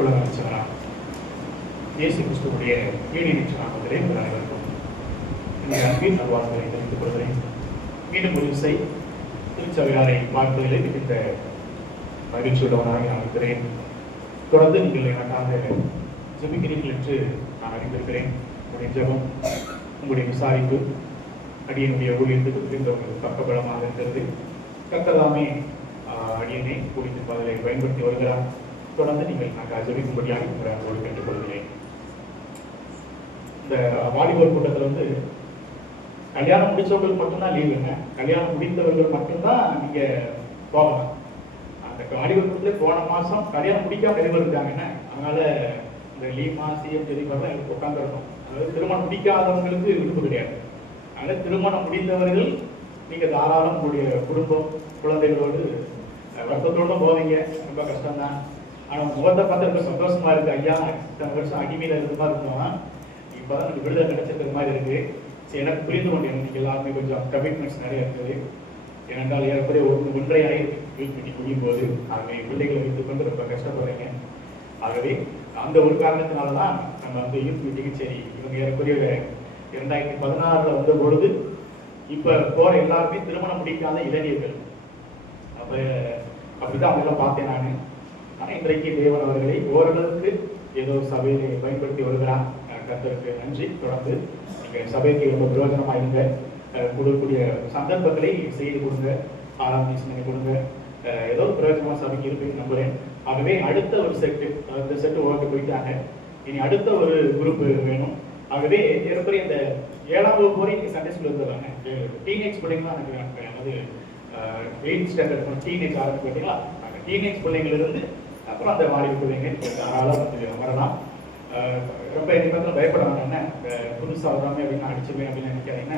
உலக ரட்சகராம் இயேசு கிறிஸ்துவுடைய ஈடியற்ற நாமத்திலே உங்கள் அனைவருக்கும் என்னுடைய அன்பின் நல்வாழ்வுகளை தெரிவித்துக் கொள்கிறேன். மீண்டும் ஒரு இசை திருச்சபையாரை பார்ப்பதிலே மிகுந்த மகிழ்ச்சியுள்ளவனாக நான் இருக்கிறேன். தொடர்ந்து நீங்கள் எனக்காக ஜெபிக்கிறீர்கள் என்று நான் அறிந்திருக்கிறேன். உங்களுடைய ஜெபம், உங்களுடைய விசாரிப்பு அடியனுடைய ஊழியத்துக்கு மிகுந்த ஒரு பக்கபலமாக இருக்கிறது. கர்த்தர்தாமே அடியனை குறித்து பதிலை பயன்படுத்தி வருகிறார். தொடர்ந்து நீங்கள் நாங்கள் ஜெபிக்கும்படியாக உங்களை அன்போடு கேட்டுக்கொள்கிறேன். இந்த வாலிபர் கூட்டத்தில் கல்யாணம் முடிச்சவர்கள் மட்டும்தான் லீவ் என்ன, கல்யாணம் முடித்தவர்கள் மட்டும்தான் நீங்க போகலாம். அந்த வாலிபர் கூட்டத்தில் போன மாசம் கல்யாணம் முடிக்காம நிறைய இருக்காங்க. அதனால இந்த லீவ் மாசியம் தெரிவிப்பதான் எனக்கு உட்காந்துருக்கும். அதாவது திருமணம் முடிக்காதவங்களுக்கு விருப்பம் கிடையாது. அதனால திருமணம் முடிந்தவர்கள் நீங்க தாராளம் உங்களுடைய குடும்பம் குழந்தைகளோடு வருத்தத்தோடு போவீங்க. ரொம்ப கஷ்டம்தான். ஆனா முகத்தை பார்த்து ரொம்ப சந்தோஷமா இருக்கு. ஐயா இத்தனை வருஷம் அடிமையில இருந்த மாதிரி இருந்தோம், இப்பதான் எனக்கு விடுதலை கிடைச்சிருக்கிற மாதிரி இருக்கு. சரி, எனக்கு புரிந்து கொண்டேன். இன்னைக்கு எல்லாருமே கொஞ்சம் கமிட்மெண்ட்ஸ் நிறைய இருக்குது. ஏனென்றால் ஏறக்குறைய ஒன்றரை யூஸ் பண்ணி முடியும் போது ஆகவே பிள்ளைகளை வைத்துக் கொண்டு ரொம்ப கஷ்டப்படுறீங்க. ஆகவே அந்த ஒரு காரணத்தினாலதான் நம்ம யூத் மீட்டிங் சரி இவங்க ஏறக்குறைய 2016 வந்த பொழுது இப்ப போற எல்லாருமே திருமணம் முடிக்காத இளைஞர்கள். அப்ப அப்படிதான் அவங்கெல்லாம் பார்த்தேன் நான். ஆனா இன்றைக்கு தேவன் அவர்களை ஓரளவுக்கு ஏதோ சபையை பயன்படுத்தி வருகிறான். கர்த்தருக்கு நன்றி. தொடர்ந்து நீங்க சபைக்கு ரொம்ப பிரயோஜனமாயிருங்க. கொடுக்கக்கூடிய சந்தர்ப்பங்களை செய்து கொடுங்க, ஆராதனை கொடுங்க. ஏதோ பிரயோஜனமா சபைக்கு இருப்பீங்க நம்புறேன். ஆகவே அடுத்த ஒரு செட்டு, இந்த செட்டு ஓட்டு போயிட்டாங்க. இனி அடுத்த ஒரு குரூப் வேணும். ஆகவே ஏற்கனவே இந்த 7ஆம் வகுப்பு வரை இங்கே சண்டே ஸ்கூல் இருந்துருவாங்க. டீனேஜ் பிள்ளைங்க தான் எனக்கு, அதாவது 8th ஸ்டாண்டர்ட் டீனேஜ் ஆரம்பிச்சு பார்த்தீங்களா, அந்த டீனேஜ் பிள்ளைங்களிருந்து அப்புறம் அந்த வாலிப பிள்ளைங்க தாராளம் வரலாம். ரொம்ப எதிர்பார்த்து பயப்பட வேண்டாம். என்ன புதுசாக வராமே அப்படின்னு அடிச்சுருவேன் அப்படின்னு நினைக்காதீங்க.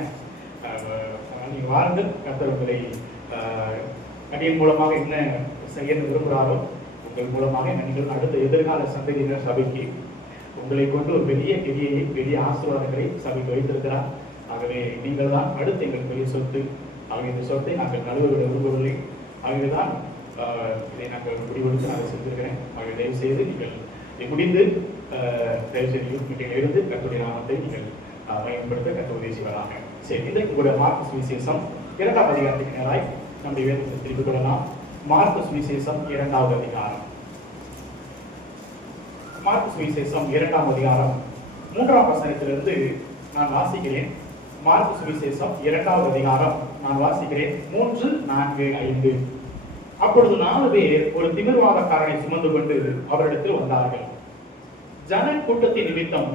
நீங்கள் வாருங்கள். கர்த்தர் உங்களை அடியின் மூலமாக என்ன செய்ய விரும்புகிறாரோ உங்கள் மூலமாக நீங்கள் அடுத்த எதிர்கால சந்ததியினர் சபைக்கு உங்களை கொண்டு ஒரு பெரிய கிரியை, பெரிய ஆசீர்வாதங்களை சபைக்கு வைத்திருக்கிறார். ஆகவே நீங்கள் தான் அடுத்து எங்கள் பெரிய சொத்து. ஆகவே இந்த சொத்தை நாங்கள் நடுவர்களை விரும்பவில்லை. ஆகவேதான் இதை நாங்கள் முடிவெடுத்து நான் செஞ்சிருக்கிறேன். ஆகவே தயவு செய்து நீங்கள் முடிந்து தயவு செய்து யூத் மீட்டிங்கில் இருந்து கர்த்தருடைய நாமத்தை நீங்கள் பயன்படுத்த கர்த்தர் உதவி செய்வதாக. சரி, இன்றைக்கு உங்களுடைய மார்க்கு சுவிசேஷம் 2ஆம் அதிகாரத்துக்கு நேராய் நம்முடைய வேதத்தை திருப்பிக் கொள்ளலாம். மார்க்கு சுவிசேஷம் 2வது அதிகாரம். மார்க்கு சுவிசேஷம் 2ஆம் அதிகாரம் 3ஆம் வசனத்திலிருந்து நான் வாசிக்கிறேன். மார்க்கு சுவிசேஷம் 2வது அதிகாரம் நான் வாசிக்கிறேன். 3, 4, 5. அப்பொழுது 4 பேர் ஒரு திமிர்வாதக்காரனை சுமந்து கொண்டு அவரிடத்தில் வந்தார்கள். ஜன கூட்டத்தின் நிமித்தம்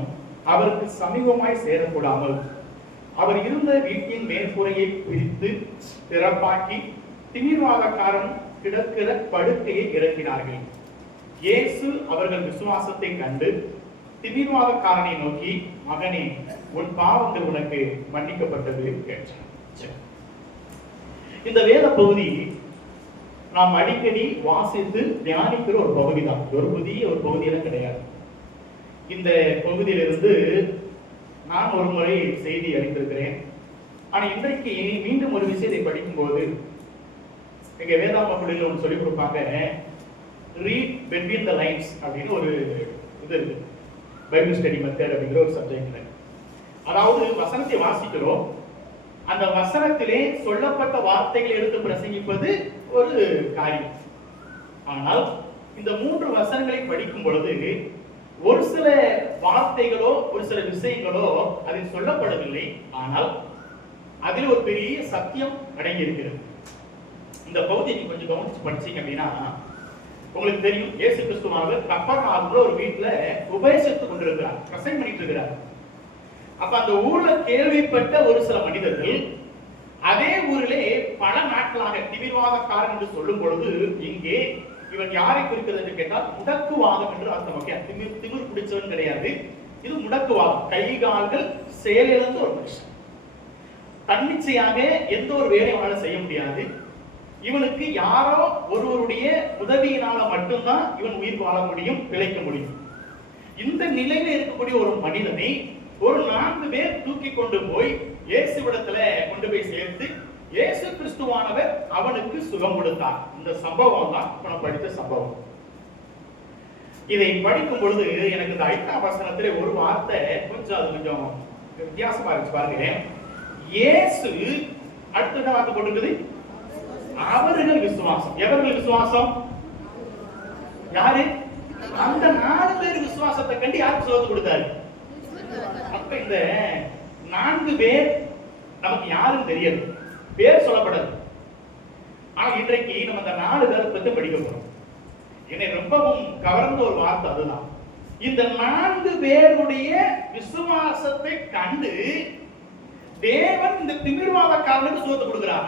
அவருக்கு சமீபமாய் சேரக்கூடாமல் அவர் இருந்த வீட்டின் மேற்கூரையை பிரித்து திறப்பாக்கி திமிர்வாதக்காரன் கிடக்கிற படுக்கையை இறக்கினார்கள். இயேசு அவர்கள் விசுவாசத்தை கண்டு திமிர்வாதக்காரனை நோக்கி, மகனே, உன் பாவங்கள் உனக்கு மன்னிக்கப்பட்டது என்றார். இந்த வேத பகுதி நாம் அடிக்கடி வாசித்து தியானிக்கிற ஒரு பகுதி தான். ஒரு புதிய ஒரு பகுதியெல்லாம் கிடையாது. இந்த பகுதியிலிருந்து நான் ஒரு முறை செய்தி அளித்திருக்கிறேன். ஆனா இன்றைக்கு மீண்டும் ஒரு விஷயத்தை படிக்கும்போது எங்க வேதாம பிள்ளைகள் ஒன்று சொல்லிக் கொடுப்பாங்க, ரீட் பிட்வீன் த லைன்ஸ் அப்படின்னு ஒரு இது இருக்கு. பைபிள் ஸ்டடி மெத்தட் அப்படிங்கிற ஒரு சப்ஜெக்ட்ல, அதாவது வசனத்தை வாசிக்கிறோம், அந்த வசனத்திலே சொல்லப்பட்ட வார்த்தைகளை எடுத்து பிரசங்கிப்பது ஒரு காரியம். ஆனால் இந்த 3 வசனங்களை படிக்கும் பொழுது ஒரு சில வார்த்தைகளோ ஒரு சில விஷயங்களோ அதில் சொல்லப்படவில்லை. ஆனால் அதில் ஒரு பெரிய சத்தியம் அடங்கி இருக்கிறது. இந்த பகுதியை நீங்க கொஞ்சம் கவனிச்சு படிச்சீங்க அப்படின்னா உங்களுக்கு தெரியும், இயேசு கிறிஸ்துவானவர் கப்பர்நகூம்ல ஒரு வீட்டுல உபதேசித்துக் கொண்டிருக்கிறார், பிரசங்கம் பண்ணிட்டு இருக்கிறார். அப்ப அந்த ஊர்ல கேள்விப்பட்ட ஒரு சில மனிதர்கள் அதே ஊரிலே பல நாட்களாக திமிர்வாதக்காரன் என்று சொல்லும் பொழுது இங்கே இவன் யாரை குறிக்கிறது என்று கேட்டால் முடக்குவாதம் என்று அர்த்தம். திமிர் பிடிச்சவன் கிடையாது, இது முடக்குவாதம். கை கால்கள் செயலிழந்த ஒரு மனுஷன், தன்னிச்சையாக எந்த ஒரு வேலையும் அவனால செய்ய முடியாது. இவனுக்கு யாரோ ஒருவருடைய உதவியினால மட்டும்தான் இவன் உயிர் வாழ முடியும், பிழைக்க முடியும். இந்த நிலையில இருக்கக்கூடிய ஒரு மனிதனை ஒரு 4 பேர் தூக்கி கொண்டு போய் இயேசுவிடத்துல கொண்டு போய் சேர்த்து இயேசு கிறிஸ்துவானவர் அவனுக்கு சுகம் கொடுத்தார். இந்த சம்பவம் தான் இப்ப நான் படித்த சம்பவம். இதை படிக்கும் பொழுது எனக்கு இந்த 5ஆம் வசனத்திலே ஒரு வார்த்தை கொஞ்சம் வித்தியாசமா இருக்கு பாருங்க. இயேசு அடுத்த என்ன வார்த்தை போட்டுருக்குது? அவர்கள் விசுவாசம். எவர்கள் விசுவாசம்? யாரு? அந்த 4 பேர் விசுவாசத்தை கண்டு யாருக்கு சுகத்தை கொடுத்தாரு? அப்ப இந்த 4 பேர் நமக்கு யாரும் தெரியாது, பேர் சொல்லப்படாது. ஆனா இன்றைக்கு நம்ம அந்த 4 பேரை பத்தி படிக்க போறோம். என்னை ரொம்பவும் கவர்ந்த ஒரு வார்த்தை அதுதான். இந்த 4 பேருடைய விசுவாசத்தை கண்டு தேவன் இந்த திமிர்வாதக்காரனுக்கு சுகத்தை கொடுக்கிறார்.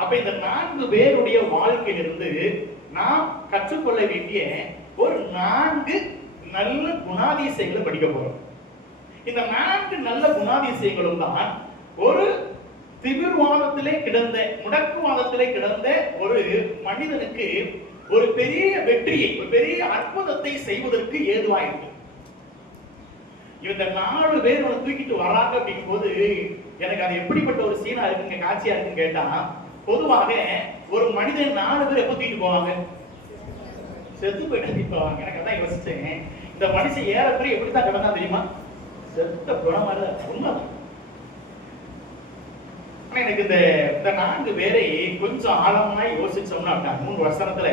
அப்ப இந்த 4 பேருடைய வாழ்க்கையிலிருந்து நாம் கற்றுக்கொள்ள வேண்டிய ஒரு 4 நல்ல குணாதிசயங்களை படிக்க போறோம். இந்த 4 நல்ல குணாதிசயங்களும் தான் ஒரு திமிர்வாதத்திலே கிடந்த, முடக்குவாதத்திலே கிடந்த ஒரு மனிதனுக்கு ஒரு பெரிய வெற்றியை, ஒரு பெரிய அற்புதத்தை செய்வதற்கு ஏதுவாயிருக்கு. இந்த 4 பேர் உன்னை தூக்கிட்டு வராங்க அப்படிங்கும் போது எனக்கு அது எப்படிப்பட்ட ஒரு சீனா இருக்குங்க, காட்சியா இருக்குன்னு கேட்டா, பொதுவாக ஒரு மனிதன் 4 பேர் எப்ப தூக்கிட்டு போவாங்க? செத்து போயிட்டு போவாங்க. எனக்கு அதான் யோசிச்சேன், இந்த மனுஷன் ஏறக்குறைய எப்படித்தான் கிடந்தா தெரியுமா? செத்த குணமாக உண்மைதான். எனக்கு இந்த 4 பேரை கொஞ்சம் ஆழமாய் யோசிச்சோம்னா, 3 வசனத்துல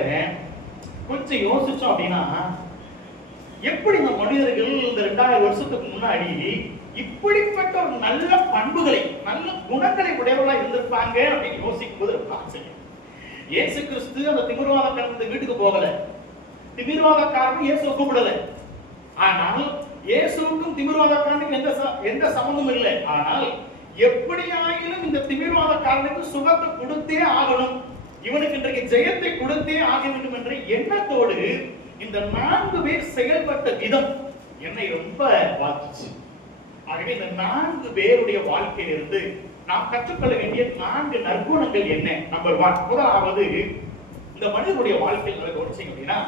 கொஞ்சம் யோசிச்சோம் அப்படின்னா, எப்படி இந்த மனிதர்கள் இந்த 2000 வருஷத்துக்கு முன்னாடி இப்படிப்பட்ட ஒரு நல்ல பண்புகளை, நல்ல குணங்களை உடையவர்களா இருந்திருப்பாங்க அப்படின்னு யோசிக்கும் போது ஆச்சரியம். இயேசு கிறிஸ்து அந்த திமிர்வாதக்காரன் வீட்டுக்கு போகல, திமிர்வாதக்காரன் இயேசுவை கூப்பிடல. ஆனால் இயேசுவுக்கும் திமிர்வாதக்காரனுக்கும் எந்த சம்பந்தமும் இல்லை. ஆனால் எப்படியாயிலும் இந்த திமிர்வாதக்காரனுக்கு சுகத்தை கொடுத்தே ஆகணும், இவனுக்கு இன்றைக்கு ஜெயத்தை கொடுத்தே ஆக வேண்டும் என்ற எண்ணத்தோடு இந்த 4 பேர் செயல்பட்ட விதம் என்னை ரொம்ப பாதிச்சு. ஆகவே இந்த 4 பேருடைய வாழ்க்கையிலிருந்து நாம் கற்றுக்கொள்ள வேண்டிய 4 நற்குணங்கள் என்ன? நம்பர் 1, முதலாவது, இந்த மனிதனுடைய வாழ்க்கையில் நல்ல கவனிச்சீங்க அப்படின்னா,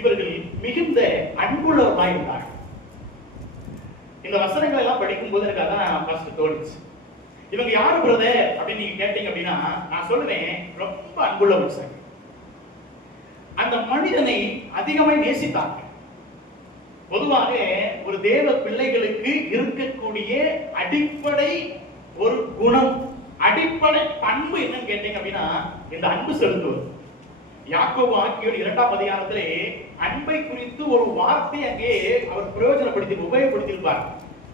இவர்கள் மிகுந்த அன்புள்ளவர்களாக இருந்தார்கள். இந்த வசனங்கள் எல்லாம் படிக்கும் போது எனக்கு அதான் ஃபர்ஸ்ட் தோணுச்சு. இவங்க யாரு பிரதர் அப்படின்னு நீங்க கேட்டீங்க அப்படின்னா, நான் சொல்லுவேன் ரொம்ப அன்புள்ள மனுஷன். அந்த மனிதனை அதிகமாய் நேசித்தாங்க. பொதுவாக ஒரு தேவ பிள்ளைகளுக்கு இருக்கக்கூடிய அடிப்படை ஒரு குணம், அடிப்படை பண்பு என்னன்னு கேட்டீங்க அப்படின்னா, இந்த அன்பு செலுத்துவது. யாக்கோபு ஆக்கியோர் 2ஆம் அதிகாரத்திலே அன்பை குறித்து ஒரு வார்த்தை அங்கே அவர் பிரயோஜனப்படுத்தி உபயோகப்படுத்தியிருப்பார்.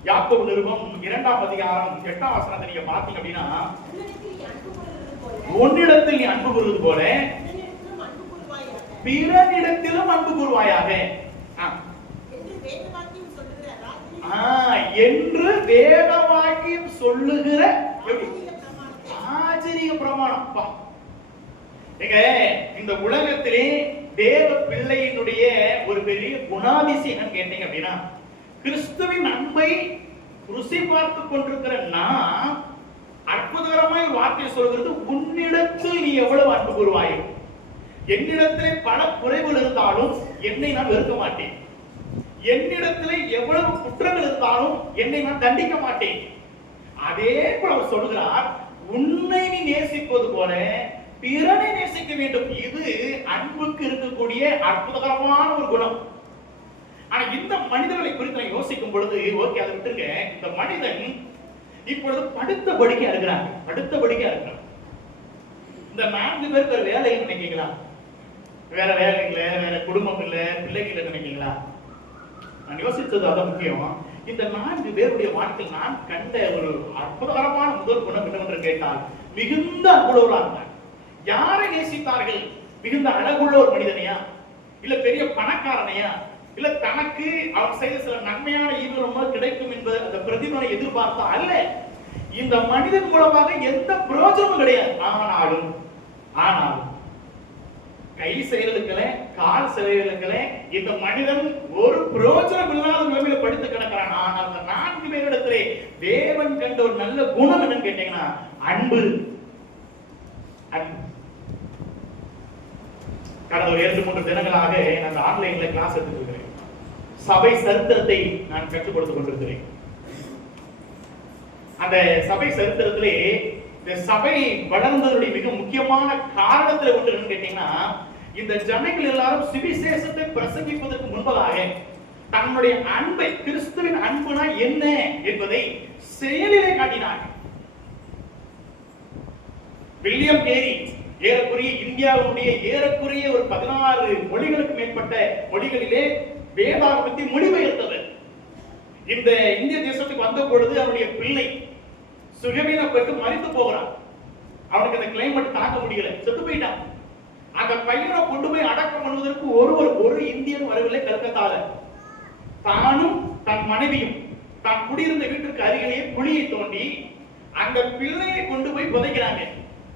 யாக்கோபு நிருபம் 2ஆம் அதிகாரம் 8ஆம் வசனத்தை நீங்க பார்த்தீங்க அப்படின்னா, உன்னிடத்தில் நீ அன்பு கூறுவது போல பிறனிடத்திலும் அன்பு கூறுவாயாக என்று வேதவாக்கியம் சொல்லுகிற ஆச்சரிய பிரமாணம். இந்த உலகத்திலே தேவ பிள்ளையினுடைய ஒரு பெரிய குணாதிசயம் கேட்டீங்க அப்படின்னா, கிறிஸ்துவின் அன்பை ருசி பார்த்து கொண்டிருக்கிற நான் அற்புதகரமாய் ஒரு வார்த்தை சொல்கிறது, உன்னிடத்தில் நீ எவ்வளவு அன்பு கூறுவாய். என்னிடத்திலே பல குறைவுகள் இருந்தாலும் என்னை நான் வெறுக்க மாட்டேன். என்னிடத்திலே எவ்வளவு குற்றங்கள் இருந்தாலும் என்னை நான் தண்டிக்க மாட்டேன். அதே போல அவர் சொல்கிறார், உன்னை நீ நேசிப்பது போல பிறனை நேசிக்க வேண்டும். இது அன்புக்கு இருக்கக்கூடிய அற்புதகரமான ஒரு குணம். ஆனா இந்த மனிதர்களை குறித்து நான் யோசிக்கும் பொழுது, ஓகே அதை விட்டுருங்க, இந்த மனிதன் இப்பொழுது படுத்தபடிக்கா இருக்கிறாங்க. இந்த 4 பேருக்கு ஒரு வேலை நினைக்கிறீங்களா? வேற வேலை இல்லை, வேற குடும்பம் இல்லை, பிள்ளைகள் இல்லை நினைக்கிறீங்களா? நான் யோசித்தது அதான் முக்கியம். இந்த 4 பேருடைய வாழ்க்கையில் நான் கண்ட ஒரு அற்புதகரமான முதல் குணம் என்னவென்று கேட்டால், மிகுந்த அன்புள்ளவராக இருந்தார். யாரை நேசித்தார்கள்? மிகுந்த அழகுள்ள ஒரு மனிதனையா, இல்ல பெரிய பணக்காரனையா, இல்ல தனக்கு அவன் செய்த சில நன்மையான ஈடுபடும் கிடைக்கும் என்பது அந்த பிரதிபலனை எதிர்பார்த்தா அல்ல. இந்த மனிதன் மூலமாக எந்த பிரயோஜனமும் கிடையாது. ஆனாலும் கை செயலுக்களே, கால் செயலுக்களே, இந்த மனிதன் ஒரு பிரயோஜனம் இல்லாத நிலைமையில படுத்து கிடக்கிறான். ஆனால் அந்த 4 பேரிடத்திலே தேவன் கண்ட ஒரு நல்ல குணம் என்னன்னு கேட்டீங்கன்னா, அன்பு. கடந்த ஒரு 2-3 தினங்களாக நான் ஆன்லைன்ல கிளாஸ் எடுத்துட்டு இருக்கிறேன். சபை சரித்திரத்தை நான் கற்றுக் கொடுத்துக் கொண்டிருக்கிறேன். அந்த சபை சரித்திரத்திலே இந்த சபை வளர்ந்ததுடைய மிக முக்கியமான காரணத்துல ஒன்று என்னன்னு கேட்டீங்கன்னா, இந்த ஜனங்கள் எல்லாரும் சுவிசேஷத்தை பிரசங்கிப்பதற்கு முன்பதாக தன்னுடைய அன்பை, கிறிஸ்துவின் அன்புனா என்ன என்பதை செயலிலே காட்டினார்கள். வில்லியம் கேரி ஏறக்குறைய இந்தியாவுடைய ஏறக்குறைய ஒரு 16 மொழிகளுக்கு மேற்பட்ட மொழிகளிலே வேதாகமத்தை மொழிபெயர்த்தவர். இந்த இந்திய தேசத்துக்கு வந்த பொழுது அவருடைய பிள்ளை சுகவீனப்பட்டு மரித்து போகிறான். அவனுக்கு அந்த கிளைமேட் தாக்க முடியல, செத்து போயிட்டான். அந்த பையனை கொண்டு போய் அடக்கம் பண்ணுவதற்கு ஒரு இந்தியன் வரவில்லை. கல்கத்தால தானும் தன் மனைவியும் தான் குடியிருந்த வீட்டுக்கு அருகிலேயே குழியை தோண்டி அந்த பிள்ளையை கொண்டு போய் புதைக்கிறாங்க.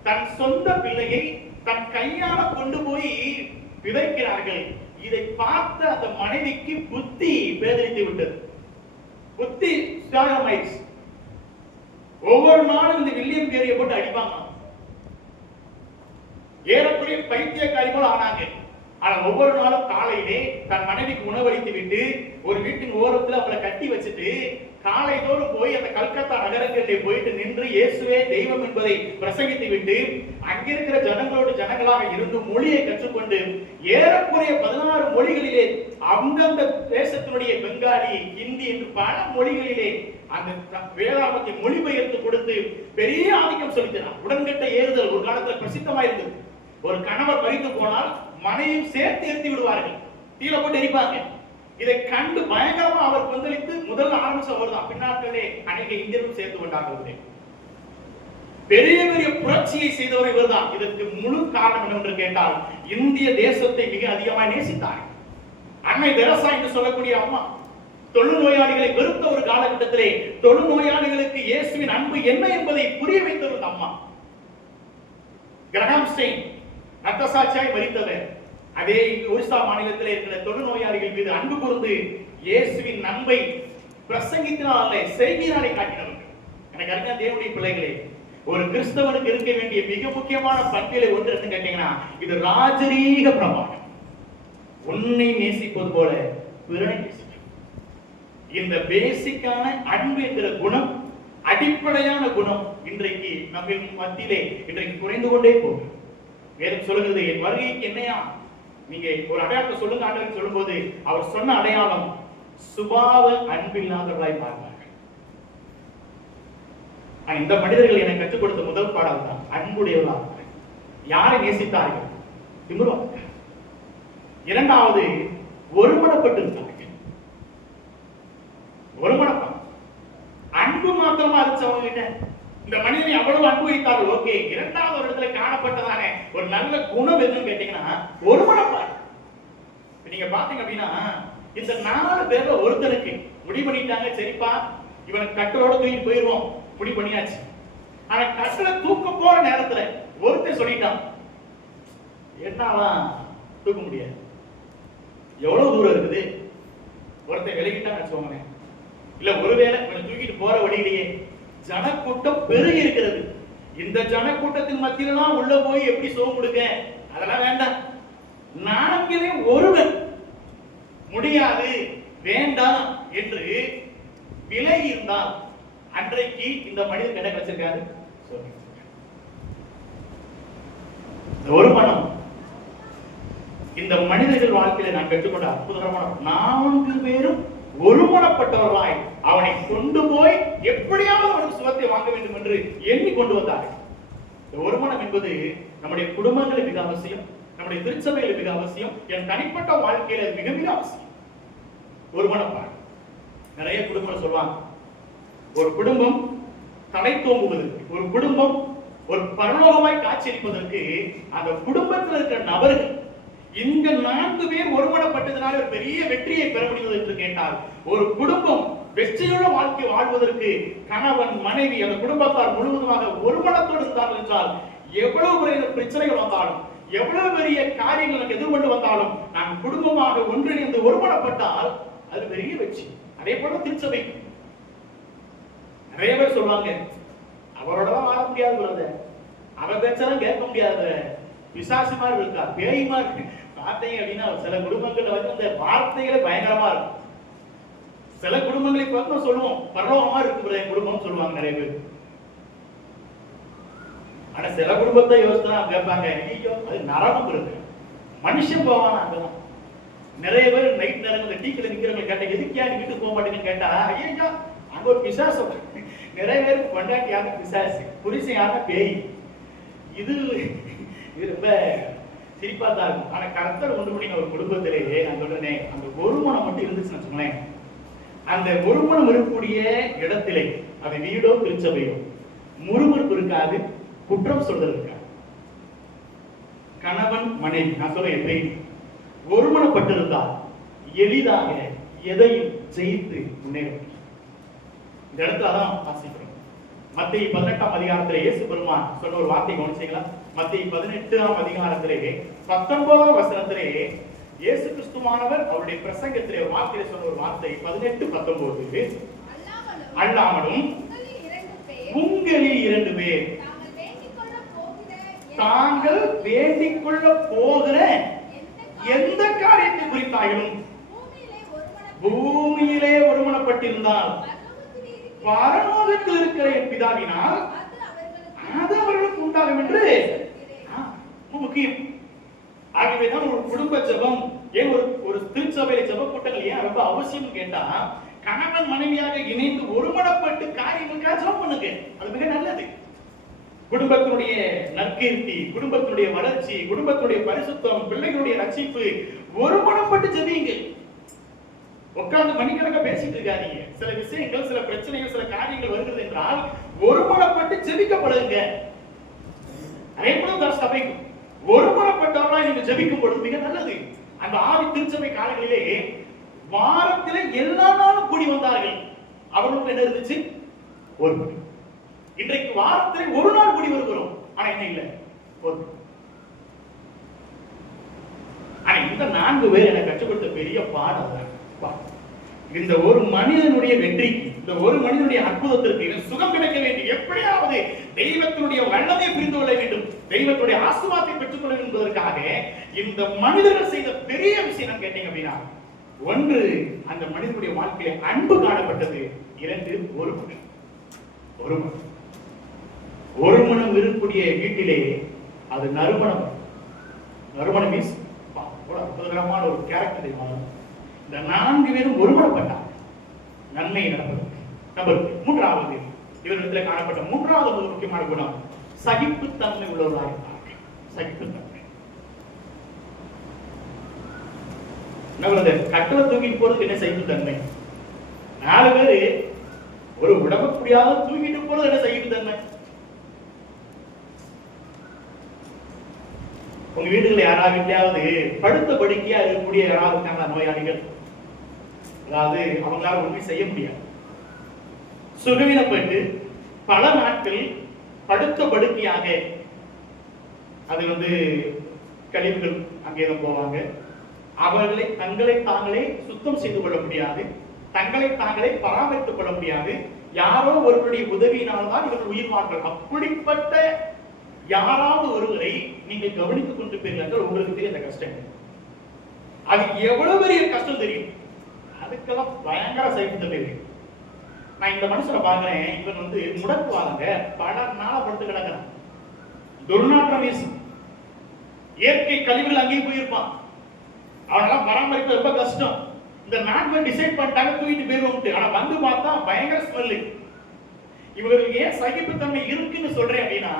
தன் சொந்த பிள்ளையை தன் கையால கொண்டு போய் விதைக்கிறார்கள். இதை பார்த்த அந்த மனைவிக்கு புத்தி பேதலித்து விட்டது. புத்தி ஸ்டாரமைட்ஸ். ஒவ்வொரு நாளும் இந்த வில்லியம் கேரியை போட்டு அடிப்பாங்க. ஏறக்குறைய பைத்தியக்காரி போல ஆனாங்க. ஆனா ஒவ்வொரு நாளும் காலையிலே தன் மனைவிக்கு உணவளித்து விட்டு ஒரு வீட்டின் ஓரத்தில் அவளை கட்டி வச்சுட்டு காலை தோறும் போய் அந்த கல்கத்தா நகரங்களிலே போயிட்டு நின்று இயேசுவே தெய்வம் என்பதை பிரசங்கித்து விட்டு அங்கிருக்கிற ஜனங்களோடு ஜனங்களாக இருந்து மொழியை கற்றுக்கொண்டு ஏறக்குறைய 16 மொழிகளிலே அந்தந்த தேசத்தினுடைய பெங்காலி, ஹிந்தி என்று பல மொழிகளிலே அந்த வேதாகமத்தை மொழிபெயர்த்து கொடுத்து பெரிய ஆதிக்கம் செலுத்தினார். உடன்கட்டை ஏறுதல் ஒரு காலத்தில் பிரசித்தமாயிருந்தது. ஒரு கணவர் மரித்து போனால் மனைவியும் சேர்த்து எரித்து விடுவார்கள், கீழே போட்டு எரிப்பாங்க. இதை கண்டு பயங்கரமா அவர் கொந்தளித்து முதல்ல ஆரம்பிச்சவர் தான். பின்னாட்களே அநேக இந்தியரும் சேர்த்து கொண்டார்கள். பெரிய பெரிய புரட்சியை செய்தவர் இவர்தான். இதற்கு முழு காரணம் என்னவென்று கேட்டால் இந்திய தேசத்தை மிக அதிகமாக நேசித்தார். அன்னை தெரசா என்று சொல்லக்கூடிய அம்மா தொழுநோயாளிகளை வெறுத்த ஒரு காலகட்டத்திலே தொழுநோயாளிகளுக்கு இயேசுவின் அன்பு என்ன என்பதை புரிய வைத்தவர் அம்மா. கிரஹாம் ஸ்டெயின் ரத்தசாட்சியாய் மரித்தவர். அதே ஒரிசா மாநிலத்தில் இருக்கிற தொழுநோயாளிகள் மீது அன்பு கூர்ந்து இயேசுவின் அன்பை பிரசங்கித்தாலே செய்தியாலே காட்டினவர்கள். எனக்கு அறிஞர் தேவனுடைய பிள்ளைகளே, ஒரு கிறிஸ்தவனுக்கு இருக்க வேண்டிய மிக முக்கியமான பண்பிலே ஒன்று என்று கேட்டீங்கன்னா இது ராஜரீக பிரமாணம். உன்னை நேசிப்பது போல பிறனை நேசிக்கும். இந்த பேசிக்கான அன்பு என்கிற குணம், அடிப்படையான குணம் இன்றைக்கு நம்ம மத்தியிலே இன்றைக்கு குறைந்து கொண்டே போகும். வேதம் சொல்லுகிறது, என் வருகைக்கு என்னையா நீங்க ஒரு அடையாளத்தை சொல்லுங்க ஆண்டவர் சொல்லும்போது அவர் சொன்ன அடையாளம் சுபாவ அன்பில்லாதவர்களாய் மாறினார்கள். இந்த மனிதர்கள் எனக்கு கற்றுக் கொடுத்த முதல் பாடல் தான் அன்புடையவர்களாக. யாரை நேசித்தார்கள்? திமிர்வாங்க. இரண்டாவது, ஒருமனப்பட்டிருந்தார்கள். ஒருமனப்பா அன்பு மாத்திரமா இருந்துச்சவங்க கிட்ட இந்த மனிதனை அவ்வளவு அன்பு வைத்தார்கள். ஓகே, இரண்டாவது இடத்துல காணப்பட்டதான ஒரு நல்ல குணம் எதுன்னு கேட்டீங்கன்னா ஒருமனப்பாடு. நீங்க பாத்தீங்க அப்படின்னா இந்த 4 பேர்ல ஒருத்தனுக்கு முடிவு பண்ணிட்டாங்க, சரிப்பா இவனுக்கு கட்டளோட தூக்கிட்டு போயிருவோம், முடிவு பண்ணியாச்சு. ஆனா கட்டளை தூக்க போற நேரத்துல ஒருத்தன் சொல்லிட்டான், என்னாலாம் தூக்க முடியாது, எவ்வளவு தூரம் இருக்குது. ஒருத்தன் விலகிட்டான்னு வச்சுக்கோங்க. இல்ல ஒருவேளை இவனை தூக்கிட்டு போற வழியிலேயே ஜனக்கூட்டம் பெருகி இருக்கிறது, இந்த ஜனக்கூட்டத்தின் மத்தியிலாம் உள்ள போய் எப்படி சோகம் கொடுக்க, அதெல்லாம் வேண்டாம். நான்கிலே ஒருவன் முடியாது வேண்டாம் என்று விலகி இருந்தால் அன்றைக்கு இந்த மனிதன் என்ன கிடைச்சிருக்காரு? ஒரு மனம். இந்த மனிதர்கள் வாழ்க்கையில நான் பெற்றுக்கொண்ட அற்புதமான 4 பேரும் ஒருமனப்பட்டவர்களாய் அவனை கொண்டு போய் எப்படியாவது அவனுக்கு சுகத்தை வாங்க வேண்டும் என்று எண்ணி கொண்டு வந்தார்கள். ஒருமனம் என்பது நம்முடைய குடும்பங்களுக்கு மிக அவசியம், நம்முடைய திருச்சபையில் மிக அவசியம், என் தனிப்பட்ட வாழ்க்கையில மிக மிக அவசியம். ஒருமனப்பாடு. நிறைய குடும்பம் சொல்லுவாங்க, ஒரு குடும்பம் தலை தோங்குவதற்கு, ஒரு குடும்பம் ஒரு பரலோகமாய் காட்சியளிப்பதற்கு அந்த குடும்பத்தில் இருக்கிற நபர்கள் இந்த 4 பேர் ஒருமனப்பட்டதனால ஒரு பெரிய வெற்றியை பெற முடிந்தது என்று கேட்டால், ஒரு குடும்பம் வெற்றியுள்ள வாழ்க்கை வாழ்வதற்கு கணவன் மனைவி அந்த குடும்பத்தார் முழுவதுமாக ஒருமனத்தோடு இருந்தார்கள் என்றால் எவ்வளவு பெரிய பிரச்சனைகள் வந்தாலும், எவ்வளவு பெரிய காரியங்கள் நமக்கு எதிர்கொண்டு வந்தாலும் நாம் குடும்பமாக ஒன்றிணைந்து ஒருமனப்பட்டால் அது பெரிய வெற்றி. அதே போல திருச்சபை. நிறைய பேர் சொல்லுவாங்க, அவரோட தான் வாழ முடியாது, அவர் பேச்செல்லாம் கேட்க முடியாது, விசாசி மாதிரி இருக்கா, பேய் மாதிரி பார்த்தீங்க அப்படின்னா சில குடும்பங்கள்ல வந்து அந்த வார்த்தைகளே பயங்கரமா இருக்கும். சில குடும்பங்களை பார்த்து சொல்லுவோம் பரலோகமா இருக்கு என் குடும்பம் சொல்லுவாங்க நிறைய பேர். ஆனா சில குடும்பத்தை யோசிச்சா கேட்பாங்க, ஐயோ அது நரகம் இருக்கு, மனுஷன் போவான் அங்கதான். நிறைய பேர் நைட் நேரங்கள் டீ கடையில் நிக்கிறவங்க கேட்ட எதுக்கியா நீ வீட்டுக்கு போக மாட்டேங்கன்னு கேட்டா, ஐயா அங்க ஒரு பிசாசம். நிறைய பேருக்கு பொண்டாட்டி யாருன்னா பிசாசு, புருஷன் யாருன்னா பேய். இது ரொம்ப சிரிப்பா தான் இருக்கும். ஆனா கர்த்தர் ஒன்று பண்ணி ஒரு குடும்பத்திலேயே நான் சொல்றேன், அந்த ஒரு மனம் மட்டும் இருந்துச்சுன்னு வச்சுக்கோங்களேன், அந்த ஒரு மனம் இருக்கக்கூடிய இடத்திலே அது வீடோ திருச்சபையோ முறுமுறுப்பு இருக்காது, குற்றம் சொல்றது இருக்காது. கணவன் மனைவி நான் சொல்றேன் எப்படி ஒருமனப்பட்டிருந்தால் எளிதாக எதையும் ஜெயித்து முன்னேற முடியும். இந்த இடத்துல தான் வாசிக்கிறோம். மத்தேயு 18ஆம் அதிகாரத்திலே இயேசு பெருமான் சொன்ன ஒரு வார்த்தை கவனிச்சீங்களா? மத்தேயு 18ஆம் அதிகாரத்திலே 19ஆம் வசனத்திலே இயேசு கிறிஸ்துவானவர் அவருடைய பிரசங்கத்திலே ஒரு வார்த்தையிலே சொன்ன ஒரு வார்த்தை 18-19, அல்லாமலும் உங்களில் 2 பேர் தாங்கள் வேண்டிக் கொள்ள போகிற எந்த காரியத்தை குறித்தாலும் பூமியிலே ஒருமனப்பட்டிருந்தால் பரலோகத்தில் இருக்கிற என் பிதாவினால் அது அவர்களுக்கு உண்டாகும் என்று முக்கியம். ஆகவேதான் ஒரு குடும்ப ஜெபம், ஏன் ஒரு திருச்சபையில ஜெப கூட்டங்கள் ஏன் ரொம்ப அவசியம் கேட்டா, கணவன் மனைவியாக இணைந்து ஒருமனப்பட்டு காரியங்களுக்காக ஜெபம் பண்ணுங்க. அது மிக நல்லது. குடும்பத்தினுடைய நற்கீர்த்தி, குடும்பத்தினுடைய வளர்ச்சி, குடும்பத்தினுடைய பரிசுத்தம், பிள்ளைகளுடைய ரட்சிப்பு, ஒருமனப்பட்டு ஜெபிங்க. உட்கார்ந்து மணிக்கணக்கா பேசிட்டு இருக்காதீங்க. சில விஷயங்கள், சில பிரச்சனைகள், சில காரியங்கள் வருகிறது என்றால் ஒருமனப்பட்டு ஜெபிக்கப்படுங்க. அதே போல சபைக்கும் ஒருமனப்பட்டவர்களா நீங்க ஜெபிக்கும் பொழுது மிக நல்லது. அந்த ஆதி திருச்சபை காலங்களிலே வாரத்திலே எல்லா நாளும் கூடி வந்தார்கள். அவர்களுக்கு என்ன இருந்துச்சு? ஒரு மணி. இன்றைக்கு வாரத்திலே ஒரு நாள் கூடி வருகிறோம், ஆனா என்ன இல்ல, ஒரு. ஆனா இந்த 4 பேர் எனக்கு கற்றுக் கொடுத்த பெரிய பாடம் தான். இந்த ஒரு மனிதனுடைய வெற்றிக்கு, இந்த ஒரு மனிதனுடைய அற்புதத்திற்கு சுகம் கிடைக்க வேண்டும், எப்படியாவது தெய்வத்தினுடைய வல்லமையை புரிந்து கொள்ள வேண்டும், தெய்வத்துடைய ஆசீர்வாதத்தை பெற்றுக் கொள்ள வேண்டும் என்பதற்காக இந்த மனிதர்கள் செய்த பெரிய விஷயம் கேட்டீங்க அப்படின்னா, 1 அந்த மனிதனுடைய வாழ்க்கையில அன்பு காணப்பட்டது. 2 ஒரு மனம் இருக்கக்கூடிய வீட்டிலே அது நறுமணம். நறுமணம் மீன்ஸ் அற்புதகரமான ஒரு கேரக்டர். இந்த 4 பேரும் ஒருமனப்பட்டார் நன்மை நடப்பதற்கு. நம்பர் 3வது இவரிடத்தில் காணப்பட்ட 3வது முக்கியமான குணம் சகிப்புத்தன்மை உள்ளவர்களாக இருந்தார்கள். சகிப்புத்தன்மை. கட்டளை தூக்கிட்டு போறதுக்கு என்ன சகிப்புத்தன்மை? 4 பேரு ஒரு உடம்பு முடியாத தூக்கிட்டு போறது என்ன சகிப்புத்தன்மை? உங்க வீடுகளில் யாராவது வீட்லயாவது படுத்த படுக்கையா இருக்கக்கூடிய யாராவது இருக்காங்களா நோயாளிகள்? அதாவது அவங்களால ஒன்றுமே செய்ய முடியாது, சுகவீனப்பட்டு பல நாட்கள் படுத்த படுக்கையாக, அது கழிவுகள் அங்கேதான் போவாங்க. அவர்களை தங்களை தாங்களே சுத்தம் செய்து கொள்ள முடியாது, தங்களை தாங்களே பராமரித்துக் கொள்ள முடியாது. யாரோ ஒருவருடைய உதவியினால்தான் இவர்கள் உயிர் வாழ்கள். அப்படிப்பட்ட யாராவது ஒருவரை நீங்கள் கவனித்துக் கொண்டிருப்பீர்கள், உங்களுக்கு தெரியும் அந்த கஷ்டம். அது எவ்வளவு பெரிய கஷ்டம் தெரியும். அதுக்கெல்லாம் பயங்கர சகிப்புத்தன்மை இருக்கு. நான் இந்த மனுஷனை பாக்குறேன், இவன் முடக்குவாங்க, பல நாள படுத்து கிடக்கிறான், துர்நாற்றம் வீசும், இயற்கை கழிவுகள் அங்கேயும் போயிருப்பான், அவனெல்லாம் பராமரிக்க ரொம்ப கஷ்டம். இந்த நாட்கள் டிசைட் பண்ணிட்டாங்க தூக்கிட்டு போயிருவோம். ஆனா பார்த்தா பயங்கர ஸ்மெல்லு. இவர்களுக்கு ஏன் சகிப்புத்தன்மை இருக்குன்னு சொல்றேன் அப்படின்னா,